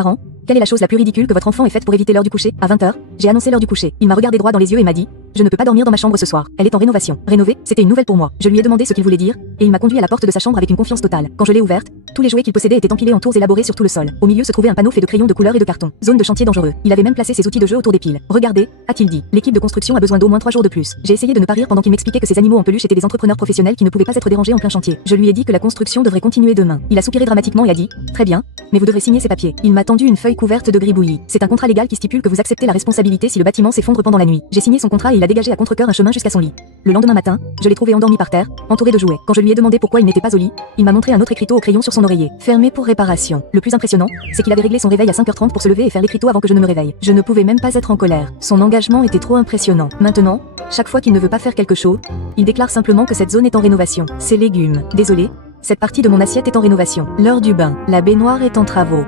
Parents, quelle est la chose la plus ridicule que votre enfant ait faite pour éviter l'heure du coucher? À 20h, j'ai annoncé l'heure du coucher. Il m'a regardé droit dans les yeux et m'a dit: je ne peux pas dormir dans ma chambre ce soir. Elle est en rénovation. Rénover, c'était une nouvelle pour moi. Je lui ai demandé ce qu'il voulait dire, et il m'a conduit à la porte de sa chambre avec une confiance totale. Quand je l'ai ouverte, tous les jouets qu'il possédait étaient empilés en tours élaborés sur tout le sol. Au milieu se trouvait un panneau fait de crayons de couleur et de carton. Zone de chantier dangereux. Il avait même placé ses outils de jeu autour des piles. Regardez, a-t-il dit. L'équipe de construction a besoin d'au moins 3 jours de plus. J'ai essayé de ne pas rire pendant qu'il m'expliquait que ces animaux en peluche étaient des entrepreneurs professionnels qui ne pouvaient pas être dérangés en plein chantier. Je lui ai dit que la construction devrait continuer demain. Il a soupiré dramatiquement et a dit: très bien, mais vous devrez signer ces papiers. Il m'a tendu une feuille couverte de gribouillis. C'est un contrat légal qui stipule que vous acceptez la responsabilité si le bâtiment s'effondre pendant la nuit. J'ai signé son contrat et il a dégagé à contre-cœur un chemin jusqu'à son lit. Le lendemain matin, je l'ai trouvé endormi par terre, entouré de jouets. Quand je lui ai demandé pourquoi il n'était pas au lit, il m'a montré un autre écriteau au crayon sur son oreiller. Fermé pour réparation. Le plus impressionnant, c'est qu'il avait réglé son réveil à 5h30 pour se lever et faire l'écriteau avant que je ne me réveille. Je ne pouvais même pas être en colère. Son engagement était trop impressionnant. Maintenant, chaque fois qu'il ne veut pas faire quelque chose, il déclare simplement que cette zone est en rénovation. Ces légumes. Désolé, cette partie de mon assiette est en rénovation. L'heure du bain. La baignoire est en travaux.